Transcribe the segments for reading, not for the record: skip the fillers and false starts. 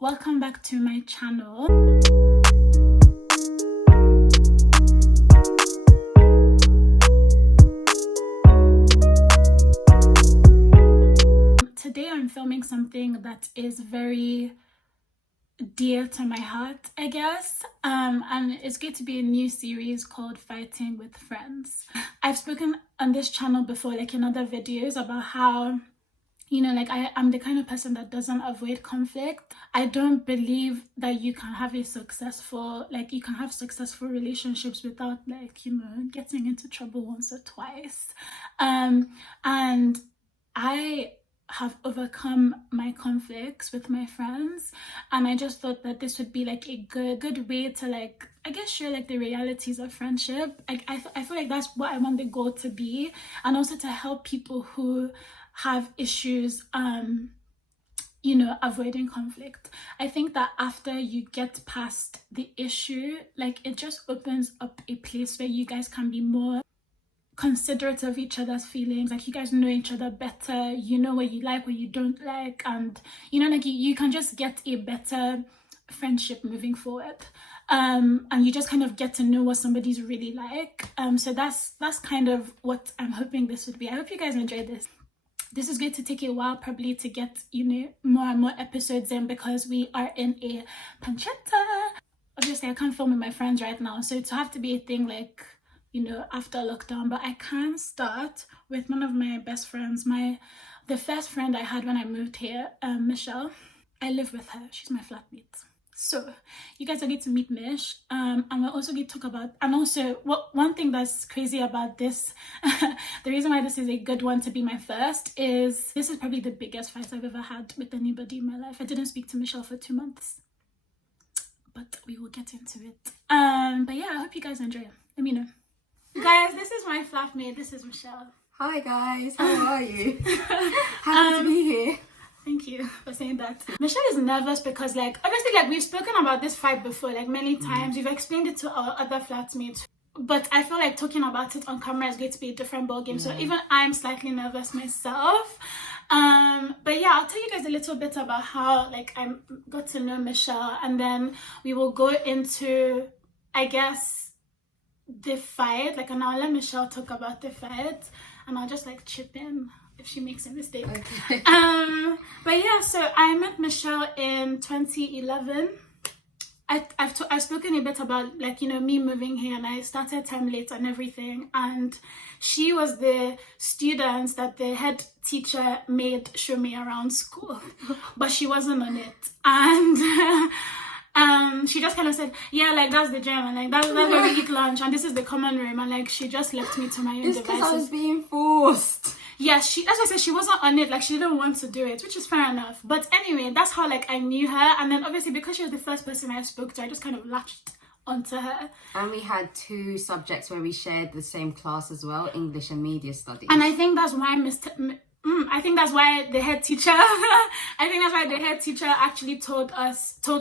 welcome back to my channel. Today I'm filming something that is very dear to my heart, I guess, and it's going to be a new series called Fighting with Friends. I've spoken on this channel before, like in other videos, about how, you know, like I'm the kind of person that doesn't avoid conflict. I don't believe that you can have successful relationships without, like, you know, getting into trouble once or twice. And I have overcome my conflicts with my friends, and I just thought that this would be like a good way to, like, I guess, share like the realities of friendship. I feel like that's what I want the goal to be, and also to help people who have issues you know, avoiding conflict. I think that after you get past the issue, like, it just opens up a place where you guys can be more considerate of each other's feelings. Like, you guys know each other better, you know what you like, what you don't like, and you know, like, you can just get a better friendship moving forward, and you just kind of get to know what somebody's really like. So that's kind of what I'm hoping this would be. I hope you guys enjoy this. This is going to take a while probably to get, you know, more and more episodes in, because we are in a pancetta. Obviously I can't film with my friends right now, so it's have to be a thing, like, you know, after lockdown. But I can start with one of my best friends, the first friend I had when I moved here, Michelle. I live with her, she's my flatmate. So you guys are going to meet Mish, and we're also going to talk about, and also one thing that's crazy about this, the reason why this is a good one to be my first, is this is probably the biggest fight I've ever had with anybody in my life. I didn't speak to Michelle for 2 months, but we will get into it. But yeah, I hope you guys enjoy it. Let me know. Guys, this is my flatmate. This is Michelle. Hi guys, how are you? Happy to be here. Thank you for saying that. Michelle is nervous because, like, obviously, like, we've spoken about this fight before, like, many times. We've explained it to our other flatmates, but I feel like talking about it on camera is going to be a different ballgame. So even I'm slightly nervous myself. But yeah, I'll tell you guys a little bit about how, like, I got to know Michelle, and then we will go into, I guess, the fight. Like, and I'll let Michelle talk about the fight, and I'll just, like, chip in if she makes a mistake. Okay. But yeah, so I met Michelle in 2011. I've spoken a bit about, like, you know, me moving here, and I started time late and everything, and she was the student that the head teacher made show me around school, but she wasn't on it, and she just kind of said, yeah, like, that's the gym, and like that's where we eat lunch, and this is the common room, and like she just left me to my own devices. Because I was being forced. Yeah, that's why I said she wasn't on it, like, she didn't want to do it, which is fair enough. But anyway, that's how, like, I knew her, and then obviously because she was the first person I spoke to, I just kind of latched onto her. And we had 2 subjects where we shared the same class as well, English and Media Studies. And I think that's why I think that's why the head teacher actually told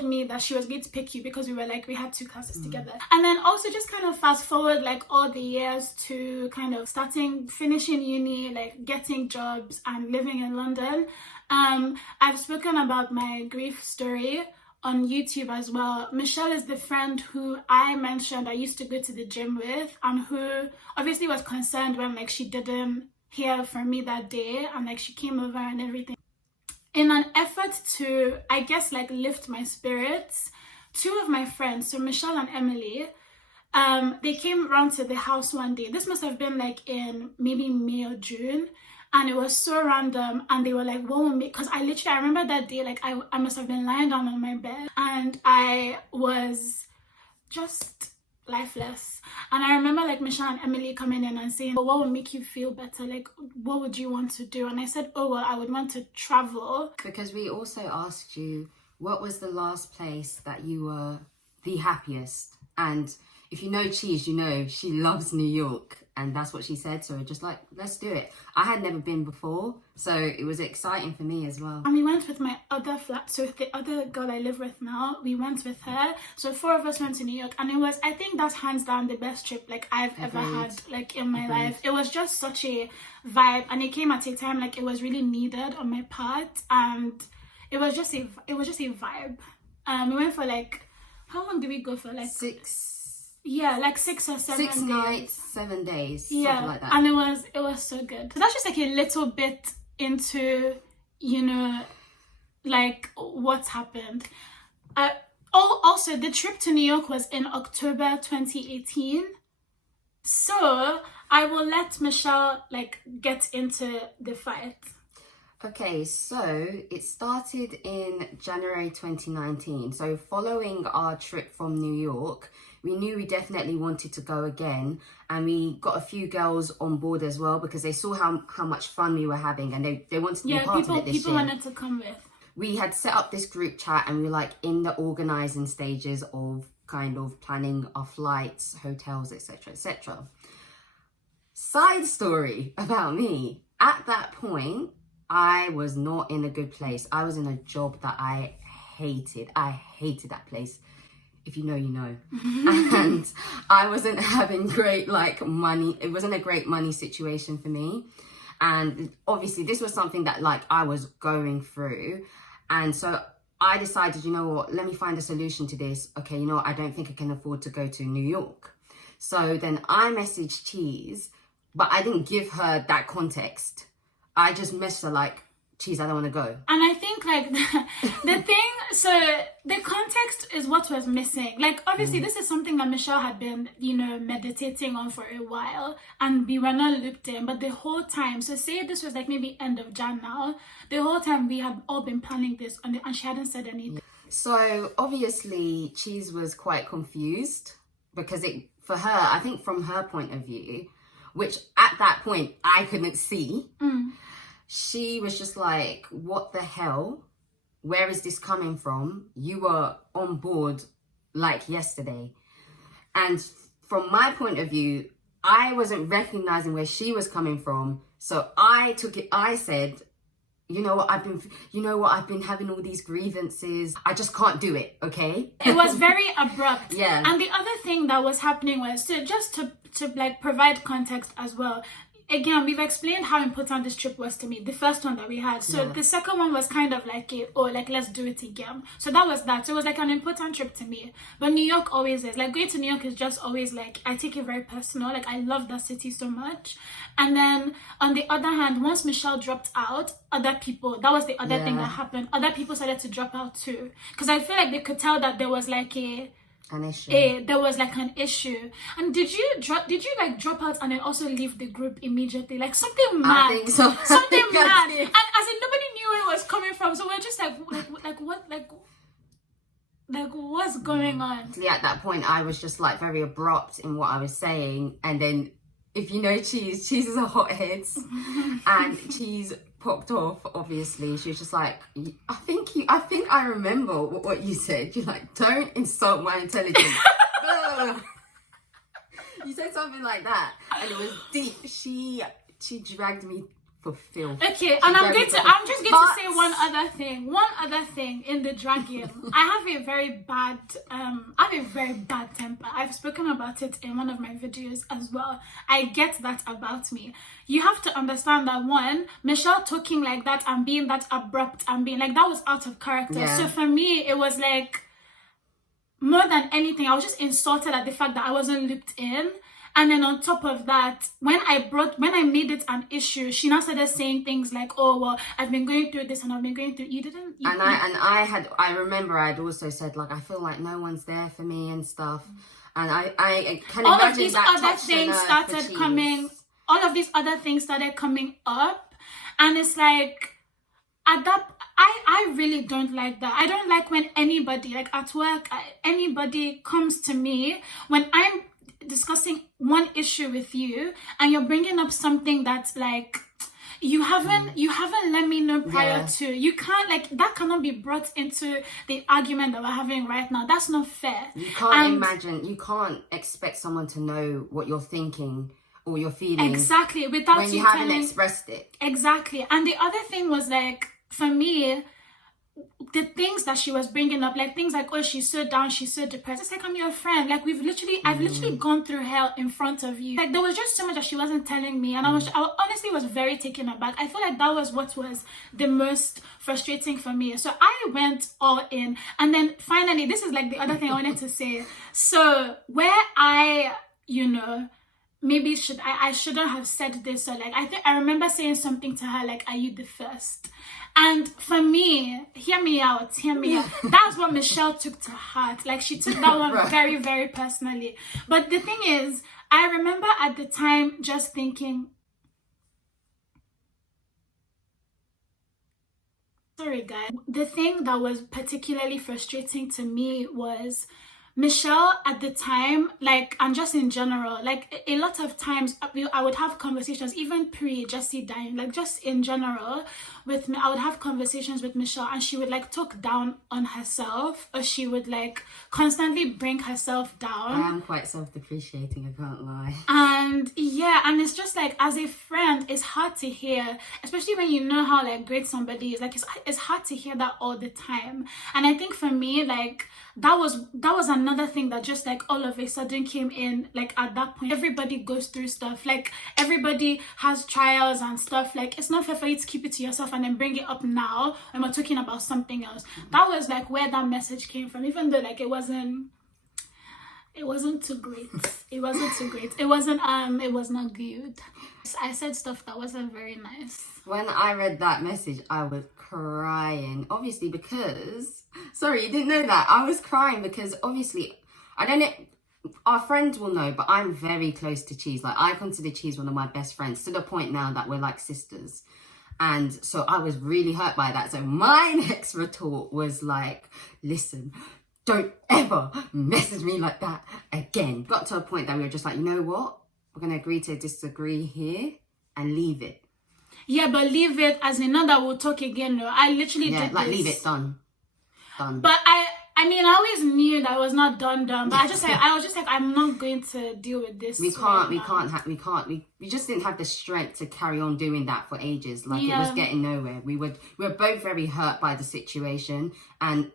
me that she was going to pick you, because we had 2 classes together. And then also just kind of fast forward, like, all the years to kind of finishing uni, like, getting jobs and living in London. I've spoken about my grief story on YouTube as well. Michelle is the friend who I mentioned I used to go to the gym with, and who obviously was concerned when, like, she didn't hear from me that day, and like she came over and everything. In an effort to, I guess, like, lift my spirits, 2 of my friends, so Michelle and Emily, they came around to the house one day. This must have been like in maybe May or June, and it was so random, and they were like, what will make, because I remember that day, like, I must have been lying down on my bed, and I was just lifeless. And I remember, like, Michelle and Emily coming in and saying, well, what would make you feel better? Like, what would you want to do? And I said, oh, well, I would want to travel. Because we also asked you, what was the last place that you were the happiest? And if you know Cheese, you know she loves New York. And that's what she said. So we're just like, let's do it. I had never been before, so it was exciting for me as well. And we went with my other flat, so the other girl I live with now, we went with her. So 4 of us went to New York, and it was, I think that's hands down the best trip, like, I've ever had, like, in my life. It was just such a vibe, and it came at a time, like, it was really needed on my part, and it was just a vibe. We went for like, how long did we go for? Like 6 like 6 or 7 days. nights, 7 days, yeah, something like that. And it was so good. So that's just like a little bit into, you know, like what's happened. Also, the trip to New York was in October 2018. So I will let Michelle like get into the fight. Okay, so it started in January 2019. So following our trip from New York, we knew we definitely wanted to go again, and we got a few girls on board as well because they saw how much fun we were having, and they wanted to be part of it this year. People wanted to come with. We had set up this group chat, and we were like in the organizing stages of kind of planning our flights, hotels, etc., etc. Side story about me. At that point, I was not in a good place. I was in a job that I hated. I hated that place. If you know, you know. And I wasn't having great money. It wasn't a great money situation for me. And obviously this was something that like I was going through. And so I decided, you know what, let me find a solution to this. Okay, you know what, I don't think I can afford to go to New York. So then I messaged Cheese, but I didn't give her that context. I just messaged her like, Cheese, I don't want to go. And I think like the thing, so the context is what was missing. Like obviously this is something that Michelle had been, you know, meditating on for a while, and we were not looped in. But the whole time, so say this was like maybe end of Jan now, the whole time we had all been planning this and she hadn't said anything. So obviously Cheese was quite confused because for her, I think from her point of view, which at that point I couldn't see, she was just like, what the hell? Where is this coming from? You were on board like yesterday. And from my point of view, I wasn't recognizing where she was coming from. So I said, you know what, I've been having all these grievances. I just can't do it, okay? It was very abrupt. Yeah. And the other thing that was happening was, so just to like provide context as well, again, we've explained how important this trip was to me, the first one that we had. So the second one was kind of like let's do it again. So that was that. So it was like an important trip to me. But New York always is. Like going to New York is just always like, I take it very personal. Like I love that city so much. And then on the other hand, once Michelle dropped out, other people, that was the other thing that happened. Other people started to drop out too. Because I feel like they could tell that there was like an issue. There was like an issue. And did you like drop out and then also leave the group immediately? Like something mad. I think so. Something mad. And as in nobody knew where it was coming from. So we're just like what's going on? Yeah, at that point I was just like very abrupt in what I was saying. And then if you know Cheese is a hothead. And Cheese popped off, obviously. She was just like, I think I remember what you said. You're like, don't insult my intelligence. You said something like that, and it was deep. She dragged me for filth. Okay, and I'm just going to say one other thing in the dragging. I have a very bad temper. I've spoken about it in one of my videos as well. I get that about me. You have to understand that one, Michelle talking like that and being that abrupt and being like, that was out of character. Yeah. So for me, it was like, more than anything, I was just insulted at the fact that I wasn't looped in. And then on top of that, when I made it an issue, she now started saying things like, oh, well, I've been going through this and I've been going through, I remember I'd also said, like, I feel like no one's there for me and stuff. And I can all imagine of these that other things started coming, all of these other things started coming up. And it's like, at that, I really don't like that. I don't like when anybody, like at work, anybody comes to me when I'm discussing one issue with you and you're bringing up something that's like you haven't let me know prior to. You can't, like, that cannot be brought into the argument that we're having right now. That's not fair. You can't expect someone to know what you're thinking or you're feeling exactly without when you haven't expressed it. Exactly. And the other thing was, like, for me, the things that she was bringing up, like things like, oh, she's so down, she's so depressed. It's like, I'm your friend. Like, I've literally gone through hell in front of you. Like, there was just so much that she wasn't telling me, and I honestly was very taken aback. I feel like that was what was the most frustrating for me. So I went all in, and then finally, this is like the other thing I wanted to say. So where I, maybe I shouldn't have said this, or like I remember saying something to her like, are you the first? And for me, hear me out. That's what Michelle took to heart. Like, she took that one Right. very, very personally. But the thing is, I remember at the time just thinking, sorry guys, the thing that was particularly frustrating to me was Michelle at the time, like, and just in general, like a lot of times I would have conversations, even pre-Jessie dying, like just in general with me, I would have conversations with Michelle, and she would like talk down on herself, or she would like constantly bring herself down. I am quite self-depreciating, I can't lie. And yeah, and it's just like, as a friend, it's hard to hear, especially when you know how like great somebody is. Like, it's hard to hear that all the time. And I think for me, like, that was another thing that just like all of a sudden came in. Like, at that point, everybody goes through stuff, like everybody has trials and stuff. Like, it's not fair for you to keep it to yourself and then bring it up now when we're talking about something else. That was like where that message came from, even though like it wasn't too great. It was not good. I said stuff that wasn't very nice. When I read that message, I was crying. Obviously, because... Sorry, you didn't know that. I was crying because, obviously, I don't know... Our friends will know, but I'm very close to Cheese. Like, I consider Cheese one of my best friends, to the point now that we're like sisters. And so I was really hurt by that. So my next retort was like, listen... Don't ever message me like that again. Got to a point that we were just like, you know what? We're going to agree to disagree here and leave it. Yeah, but leave it as in not that we'll talk again. No, I literally did like, this. leave it, done. But I mean, I always knew that it was not done. But I was just like, I'm not going to deal with this. We just didn't have the strength to carry on doing that for ages. Like, it was getting nowhere. We were both very hurt by the situation, and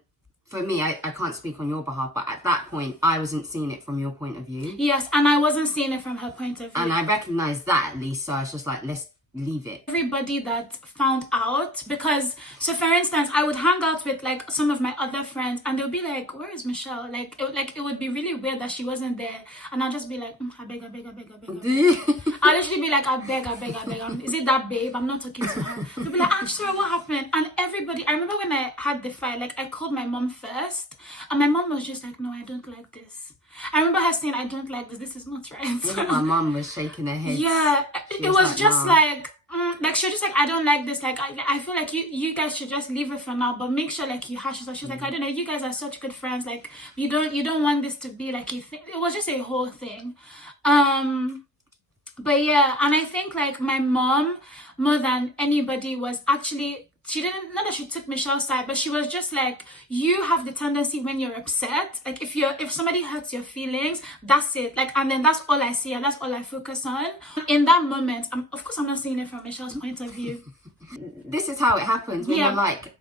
for me, I can't speak on your behalf, but at that point, I wasn't seeing it from your point of view. Yes, and I wasn't seeing it from her point of view. And I recognised that, at least, so I was just like, let's leave it. Everybody that found out, because, so for instance, I would hang out with like some of my other friends, and they'll be like, where is Michelle? Like it would be really weird that she wasn't there, and I'll just be like, I beg. I'll literally be like, I beg. Is it that babe? I'm not talking to her. They'll be like, sorry, what happened? And everybody, I remember when I had the fight, like I called my mom first, and my mom was just like, no, I don't like this. I remember her saying, I don't like this. This is not right. My mom was shaking her head. Yeah, it was just like she was just like, I don't like this. Like, I feel like you guys should just leave it for now, but make sure like you hash it out. She was like, I don't know, you guys are such good friends. Like, you don't want this to be like a thing. It was just a whole thing. But yeah, and I think like my mom, more than anybody, was actually, she didn't, not that she took Michelle's side, but she was just like, you have the tendency when you're upset, like if somebody hurts your feelings, that's it, like, and then that's all I see and that's all I focus on. In that moment, of course I'm not seeing it from Michelle's point of view. This is how it happens when you're like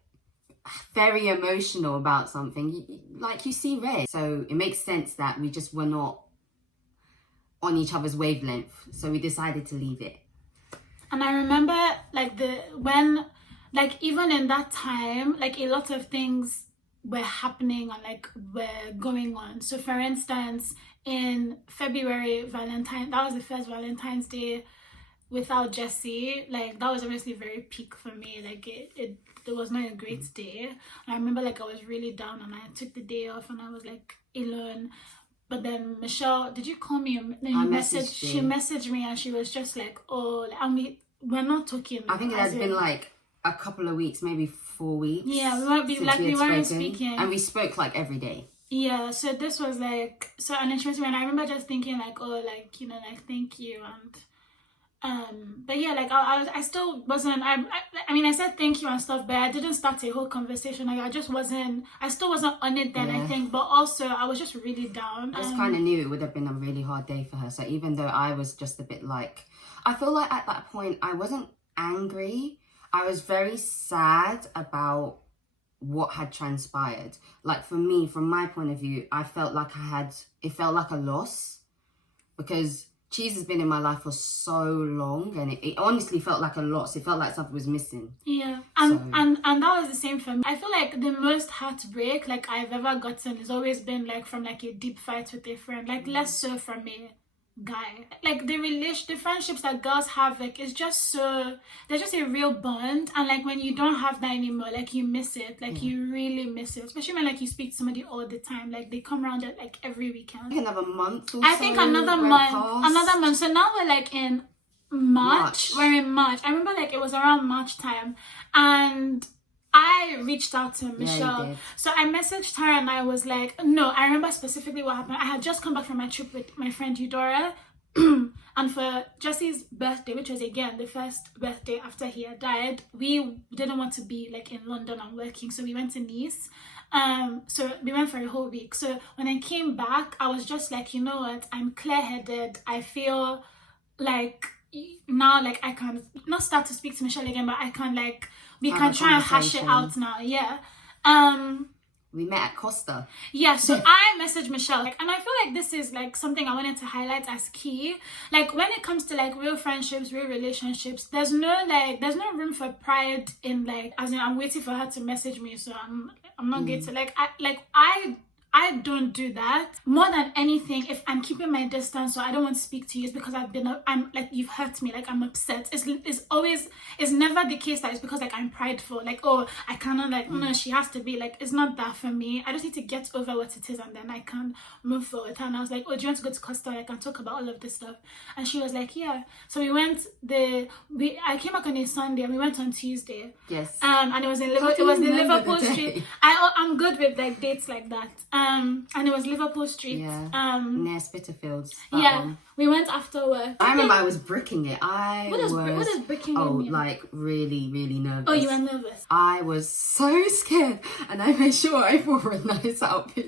very emotional about something, like you see red. So it makes sense that we just were not on each other's wavelength, so we decided to leave it. And I remember like like even in that time, like a lot of things were happening and like were going on. So for instance, in February, that was the first Valentine's Day without Jessie. Like, that was obviously very peak for me. Like it was not a great day. And I remember like I was really down, and I took the day off, and I was like alone. But then Michelle, did you call me? She messaged me, and she was just like, oh, we're not talking. I think it has been like a couple of weeks, maybe 4 weeks. Yeah, we weren't speaking, and we spoke like every day. Yeah, so this was like so uninteresting, and I remember just thinking like, oh, like, you know, like, thank you. And but yeah, like I still wasn't, I mean, I said thank you and stuff, but I didn't start a whole conversation. Like, I still wasn't on it then. I think, but also I was just really down. I just kind of knew it would have been a really hard day for her. So even though I was just a bit like, I feel like at that point I wasn't angry, I was very sad about what had transpired. Like for me, from my point of view, I felt like it felt like a loss, because Cheese has been in my life for so long, and it honestly felt like a loss. It felt like something was missing. Yeah, and that was the same for me. I feel like the most heartbreak like I've ever gotten has always been like from like a deep fight with a friend, like less so from a guy. Like the friendships that girls have, like it's just so, there's just a real bond, and like when you don't have that anymore, like you miss it, like you really miss it, especially when like you speak to somebody all the time, like they come around like every weekend. Another month or I think another month. So now we're like in March. We're in March. I remember like it was around March time, and I reached out to Michelle. Yeah, so I messaged her and I was like, no, I remember specifically what happened. I had just come back from my trip with my friend Eudora. And for Jesse's birthday, which was again the first birthday after he had died, we didn't want to be like in London and working, so we went to Nice. So we went for a whole week. So when I came back, I was just like, you know what, I'm clear-headed. I feel like now like I can not start to speak to Michelle again, but I can like we can try and hash it out now. Yeah. We met at Costa. Yeah, so I messaged Michelle, like, and I feel like this is like something I wanted to highlight as key. Like when it comes to like real friendships, real relationships, there's no room for pride in like, as in I'm waiting for her to message me, so I'm not going to I don't do that. More than anything, if I'm keeping my distance, so I don't want to speak to you, it's because I'm like, you've hurt me, like I'm upset. It's never the case that it's because like I'm prideful, like, oh, I cannot, like, no, she has to be, like, it's not that for me. I just need to get over what it is, and then I can move forward. And I was like, oh, do you want to go to Costa? I can talk about all of this stuff. And she was like, yeah. So we went I came back on a Sunday and we went on Tuesday. Yes. And it was in Liverpool Street. I'm good with like dates like that. And it was Liverpool Street. Yeah. Near Spitalfields. Yeah. We went after work. I remember I was bricking it. What does bricking mean? Like really, really nervous. Oh, you were nervous. I was so scared, and I made sure I wore a nice outfit.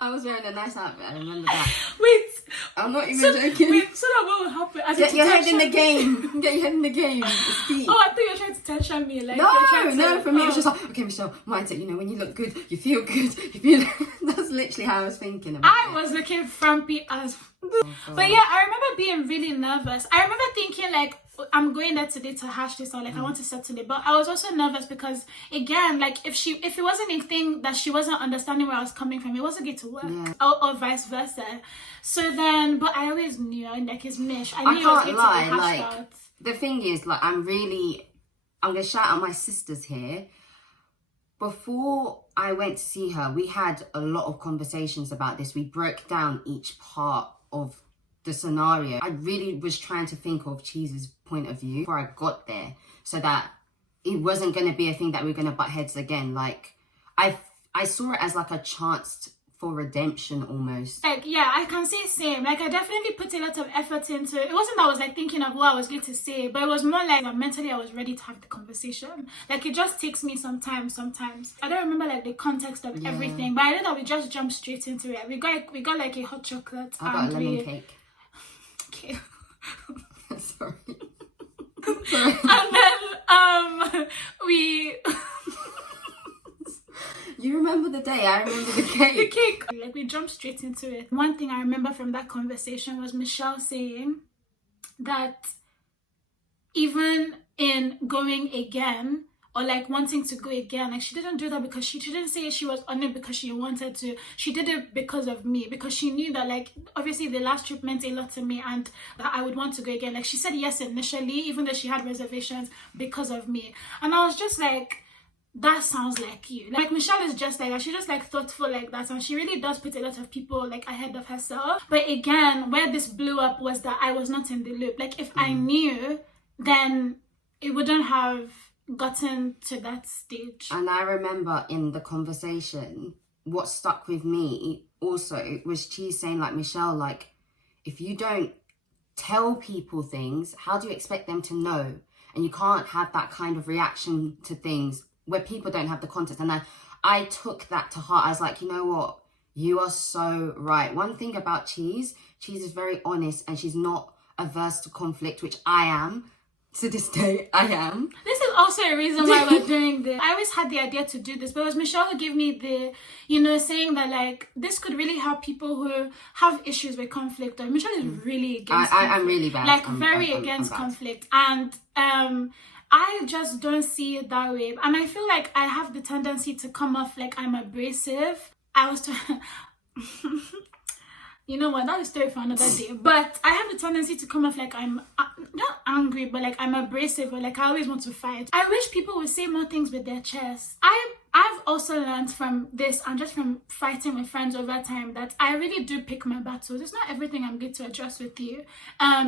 I was wearing a nice outfit. I remember that. Wait. I'm not even joking. Wait, so that what will happen? Get your head in the game. Get your head in the game. It's key. Oh, I thought you were trying to tension me. Like, no, for me it was just like, okay, Michelle, mindset, you know, when you look good, you feel good. You feel that's literally how I was thinking about it. I was looking frumpy as but yeah, I remember being really nervous. I remember thinking like, I'm going there today to hash this out, like I want to settle it. But I was also nervous because again, like if it wasn't a thing that she wasn't understanding where I was coming from, it wasn't going to work. Or vice versa. So then, but I always knew, like it's Mish. I knew I was going to be hashed out. The thing is, like, I'm gonna shout out my sisters here. Before I went to see her, we had a lot of conversations about this. We broke down each part of the scenario. I really was trying to think of Cheese's point of view before I got there, so that it wasn't going to be a thing that we were going to butt heads again. Like I saw it as like a chance for redemption almost. Like, yeah, I can say same. Like I definitely put a lot of effort into it. It wasn't that I was like thinking of what I was going to say, but it was more like mentally I was ready to have the conversation. Like it just takes me some time sometimes. I don't remember like the context of everything, but I know that we just jumped straight into it. We got like a hot chocolate. I got a lemon cake. Okay. Sorry. And then we You remember the day, I remember the cake. The cake. Like we jumped straight into it. One thing I remember from that conversation was Michelle saying that even in going again, or like wanting to go again, like she didn't do that because she didn't say she was on it because she wanted to. She did it because of me, because she knew that like obviously the last trip meant a lot to me and that I would want to go again. Like she said yes initially, even though she had reservations, because of me. And I was just like, that sounds like you. Like Michelle is just like that. She's just like thoughtful like that, and she really does put a lot of people like ahead of herself. But again, where this blew up was that I was not in the loop. Like if I knew, then it wouldn't have gotten to that stage. And I remember in the conversation, what stuck with me also was Cheese saying like, Michelle, like if you don't tell people things, how do you expect them to know? And you can't have that kind of reaction to things where people don't have the context. And I took that to heart. I was like, you know what? You are so right. One thing about Cheese is very honest and she's not averse to conflict, which I am. To this day, I am. This is also a reason why we're doing this. I always had the idea to do this, but it was Michelle who gave me the, saying that like this could really help people who have issues with conflict. Or Michelle is really against conflict. I'm really bad. Like very against conflict. And I just don't see it that way. And I feel like I have the tendency to come off like I'm abrasive. I was you know what, that is story for another day. But I have the tendency to come off like I'm not angry, but like I'm abrasive, or like I always want to fight. I wish people would say more things with their chest. I've also learned from this, and just from fighting with friends over time, that I really do pick my battles. It's not everything I'm going to address with you,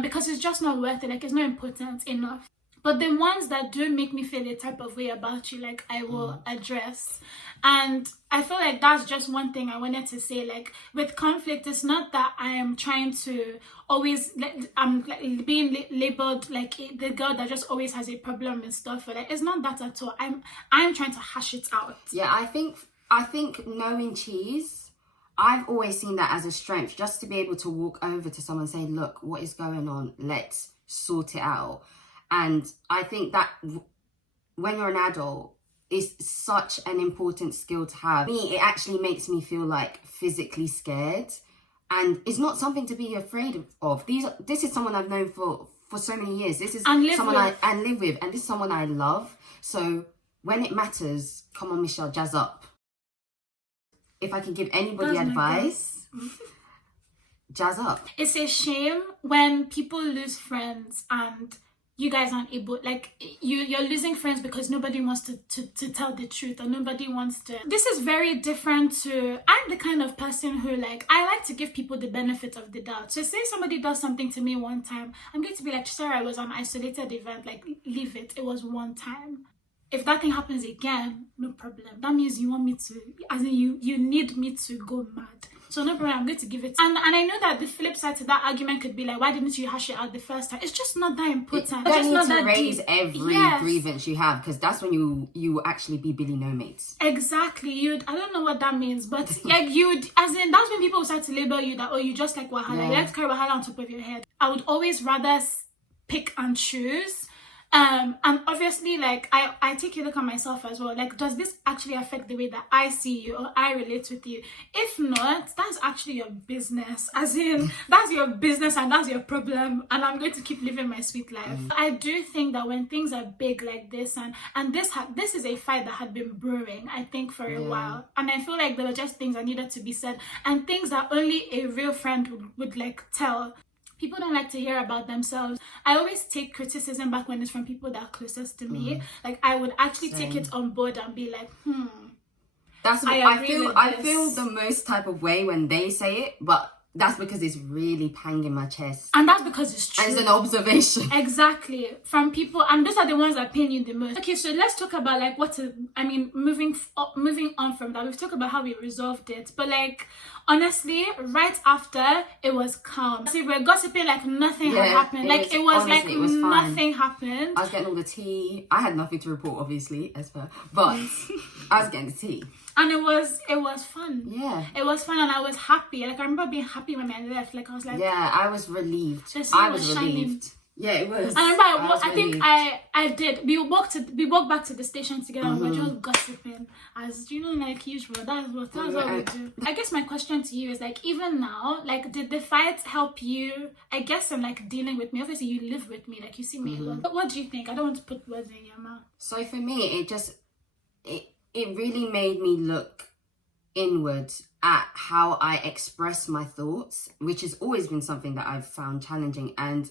because it's just not worth it. Like, it's not important enough. But the ones that do make me feel a type of way about you, like, I will address. And I feel like that's just one thing I wanted to say. Like, with conflict, it's not that I am trying to always, I'm being labeled like the girl that just always has a problem and stuff. Like, it's not that at all. I'm trying to hash it out. Yeah, I think knowing Cheese, I've always seen that as a strength, just to be able to walk over to someone and say, look, what is going on? Let's sort it out. And I think that when you're an adult, it's such an important skill to have. Me, it actually makes me feel like physically scared, and it's not something to be afraid of. This is someone I've known for so many years. This is someone I live with, and this is someone I love. So when it matters, come on, Michelle, jazz up. If I can give anybody advice, jazz up. It's a shame when people lose friends and you guys aren't able, like, you're losing friends because nobody wants to tell the truth, or nobody wants to. This is very different to, I'm the kind of person who, like, I like to give people the benefit of the doubt. So say somebody does something to me one time, I'm going to be like, sorry, I was on an isolated event, like, leave it. It was one time. If that thing happens again, no problem. That means you want me to, as in you need me to go mad. So no problem, I'm going to give it. And I know that the flip side to that argument could be like, why didn't you hash it out the first time? It's just not that important. You It's just don't not need to that raise deep. every grievance you have, because that's when you will actually be Billy No Mates. Exactly. I don't know what that means, but like as in, that's when people start to label you that, oh, you just like Wahala. You like to carry Wahala on top of your head. I would always rather pick and choose. And obviously, like, I take a look at myself as well. Like, does this actually affect the way that I see you or I relate with you? If not, that's actually your business. As in, that's your business and that's your problem. And I'm going to keep living my sweet life. I do think that when things are big like this, and this is a fight that had been brewing, I think, for a while. And I feel like there were just things that needed to be said, and things that only a real friend would like tell. People don't like to hear about themselves. I always take criticism back when it's from people that are closest to me. Like, I would actually take it on board and be like, That's what I feel the most type of way when they say it, but that's because it's really panging my chest. And that's because it's true. As an observation. Exactly. From people, and those are the ones that pain you the most. Okay, so let's talk about like moving on from that. We've talked about how we resolved it, but like, honestly, right after, it was calm. So we were gossiping like nothing had happened. Like, it was like nothing happened. I was getting all the tea. I had nothing to report, obviously, but I was getting the tea. And it was fun. Yeah. It was fun, and I was happy. Like, I remember being happy when I left. Like, I was like... Yeah, I was relieved. I was relieved. Yeah, it was. And I remember, I think I did. We walked back to the station together, and we were just gossiping. As, like usual. That's what we do. I guess my question to you is, like, even now, like, did the fight help you, I guess, in, like, dealing with me? Obviously, you live with me. Like, you see me a lot. But what do you think? I don't want to put words in your mouth. So, for me, it really made me look inwards at how I express my thoughts, which has always been something that I've found challenging, and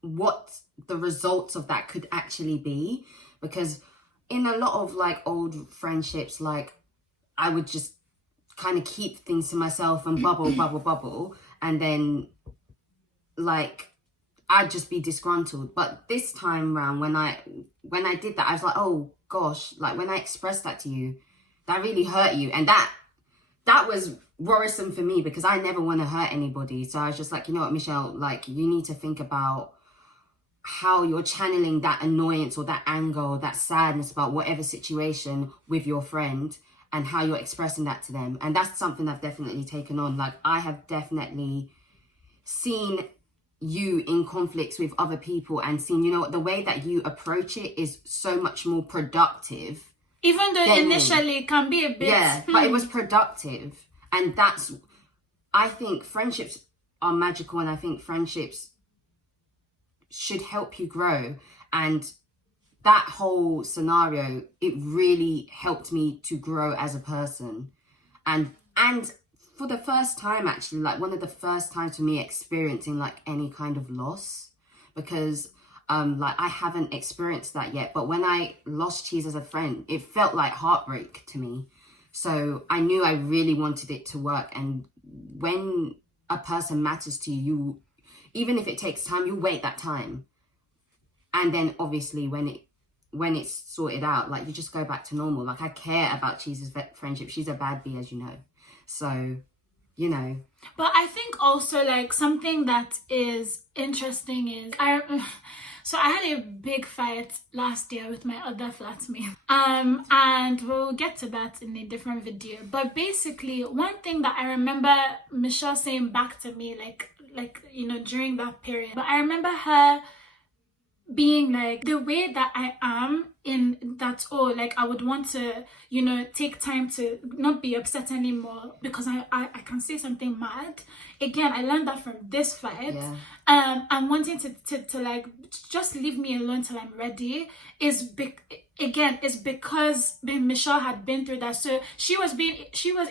what the results of that could actually be. Because in a lot of like old friendships, like, I would just kind of keep things to myself and bubble, and then like I'd just be disgruntled. But this time round, when I did that, I was like, oh gosh, like, when I expressed that to you, that really hurt you. And that was worrisome for me, because I never want to hurt anybody. So I was just like, you know what, Michelle, like, you need to think about how you're channeling that annoyance or that anger or that sadness about whatever situation with your friend, and how you're expressing that to them. And that's something I've definitely taken on. Like, I have definitely seen you in conflicts with other people and seeing, you know what, the way that you approach it is so much more productive. Even though initially it can be a bit... Yeah, but it was productive. And that's, I think friendships are magical, and I think friendships should help you grow. And that whole scenario, it really helped me to grow as a person. And for the first time, actually, like one of the first times for me experiencing like any kind of loss, because like I haven't experienced that yet. But when I lost Cheese as a friend, it felt like heartbreak to me. So I knew I really wanted it to work. And when a person matters to you, even if it takes time, you wait that time. And then obviously when it's sorted out, like you just go back to normal. Like I care about Cheese's friendship. She's a bad bee, as you know. So, you know. But I think also like something that is interesting is so I had a big fight last year with my other flatmate. And we'll get to that in a different video. But basically, one thing that I remember Michelle saying back to me, like you know, during that period. But I remember her being like, the way that I am in that, oh, like I would want to, you know, take time to not be upset anymore because I can say something mad. Again, I learned that from this fight. Yeah. And wanting to like just leave me alone till I'm ready is because Michelle had been through that. So she was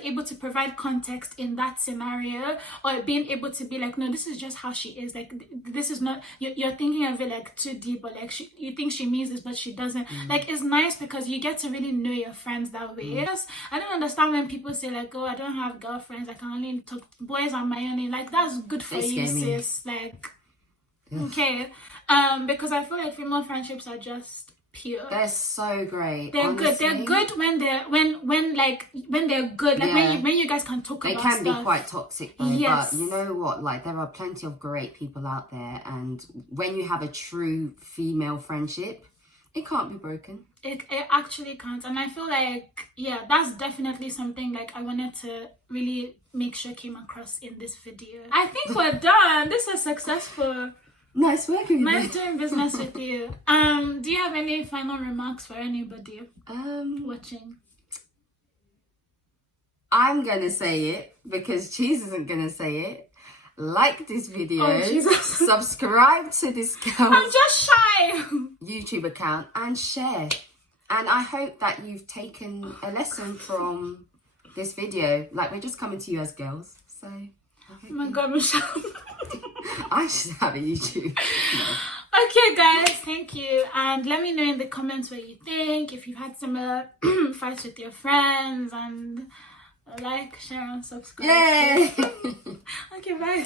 able to provide context in that scenario, or being able to be like, no, this is just how she is. Like this is not, you're thinking of it like too deep, or like you think she means this but she doesn't. Like it's nice because you get to really know your friends that way. I don't understand when people say like, oh, I don't have girlfriends, I can only talk boys on my own. Like that's good for you, sis. Like okay, because I feel like female friendships are just pure. They're so great. They're honestly. good. They're good when they're good. Like when you guys can talk about stuff. They can be quite toxic though. Yes. But you know what? Like there are plenty of great people out there, and when you have a true female friendship, it can't be broken. It actually can't. And I feel like, yeah, that's definitely something like I wanted to really make sure came across in this video. I think we're done. This was successful. Nice working with you. Nice doing business with you. Do you have any final remarks for anybody watching? I'm gonna say it because Cheese isn't gonna say it. Like this video, subscribe to this girl's I'm just shy YouTube account, and share. And I hope that you've taken a lesson from this video. Like we're just coming to you as girls, so oh my god, Michelle. I should have a YouTube. No. Okay guys, thank you, and let me know in the comments what you think, if you've had similar fights with your friends, and like, share and subscribe. Yay! Okay, bye.